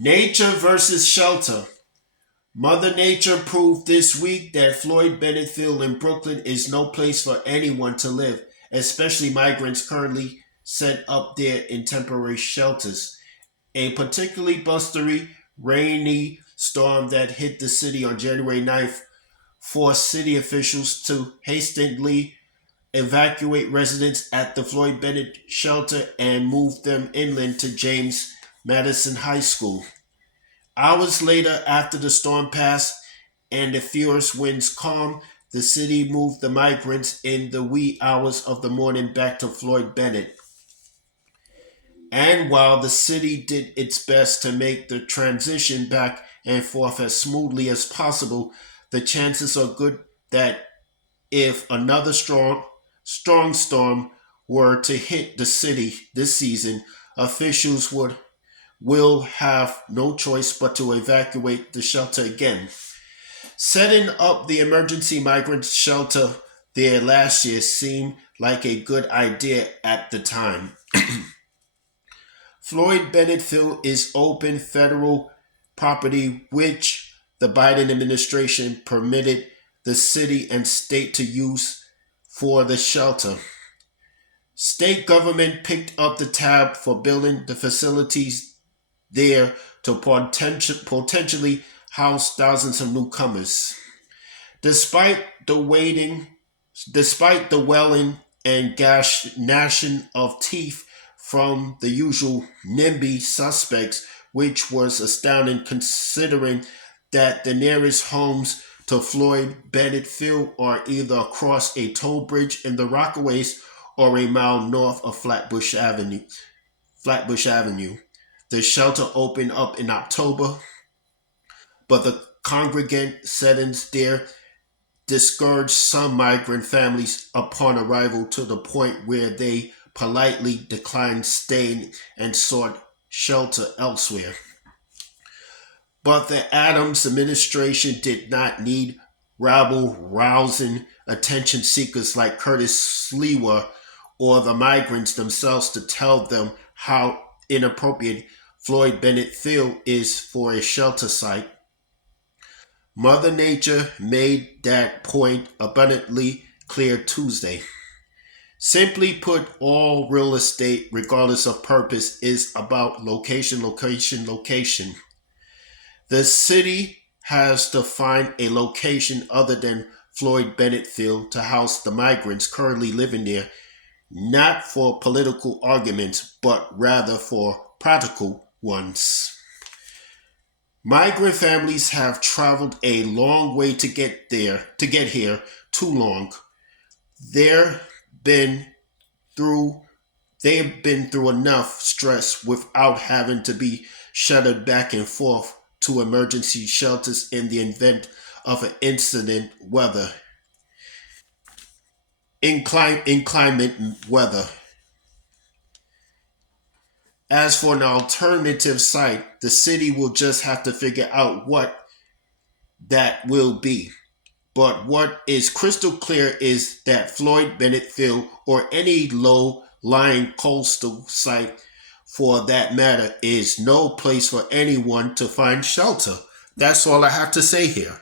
Nature versus shelter. Mother Nature proved this week that Floyd Bennett Field in Brooklyn is no place for anyone to live, especially migrants currently set up there in temporary shelters. A particularly blustery, rainy storm that hit the city on January 9th forced city officials to hastily evacuate residents at the Floyd Bennett shelter and move them inland to James Madison High School. Hours later, after the storm passed and the fierce winds calmed, the city moved the migrants in the wee hours of the morning back to Floyd Bennett. And while the city did its best to make the transition back and forth as smoothly as possible, the chances are good that if another strong storm were to hit the city this season, officials will have no choice but to evacuate the shelter again. Setting up the emergency migrant shelter there last year seemed like a good idea at the time. Floyd Bennett Field is open federal property which the Biden administration permitted the city and state to use for the shelter. State government picked up the tab for building the facilities there to potentially house thousands of newcomers. Despite the waiting, despite the welling and gnashing of teeth from the usual NIMBY suspects, which was astounding considering that the nearest homes to Floyd Bennett Field are either across a toll bridge in the Rockaways or a mile north of Flatbush Avenue. Flatbush Avenue. The shelter opened up in October, but the congregant settings there discouraged some migrant families upon arrival to the point where they politely declined staying and sought shelter elsewhere. But the Adams administration did not need rabble rousing attention seekers like Curtis Slewa or the migrants themselves to tell them how inappropriate Floyd Bennett Field is for a shelter site. Mother Nature made that point abundantly clear Tuesday. Simply put, all real estate, regardless of purpose, is about location, location, location. The city has to find a location other than Floyd Bennett Field to house the migrants currently living there, not for political arguments, but rather for practical ones. Migrant families have traveled a long way to get here, too long. They're been through they've been through enough stress without having to be shuttled back and forth to emergency shelters in the event of an incident weather in climate weather. As for an alternative site, the city will just have to figure out what that will be. But what is crystal clear is that Floyd Bennett Field or any low lying coastal site for that matter is no place for anyone to find shelter. That's all I have to say here.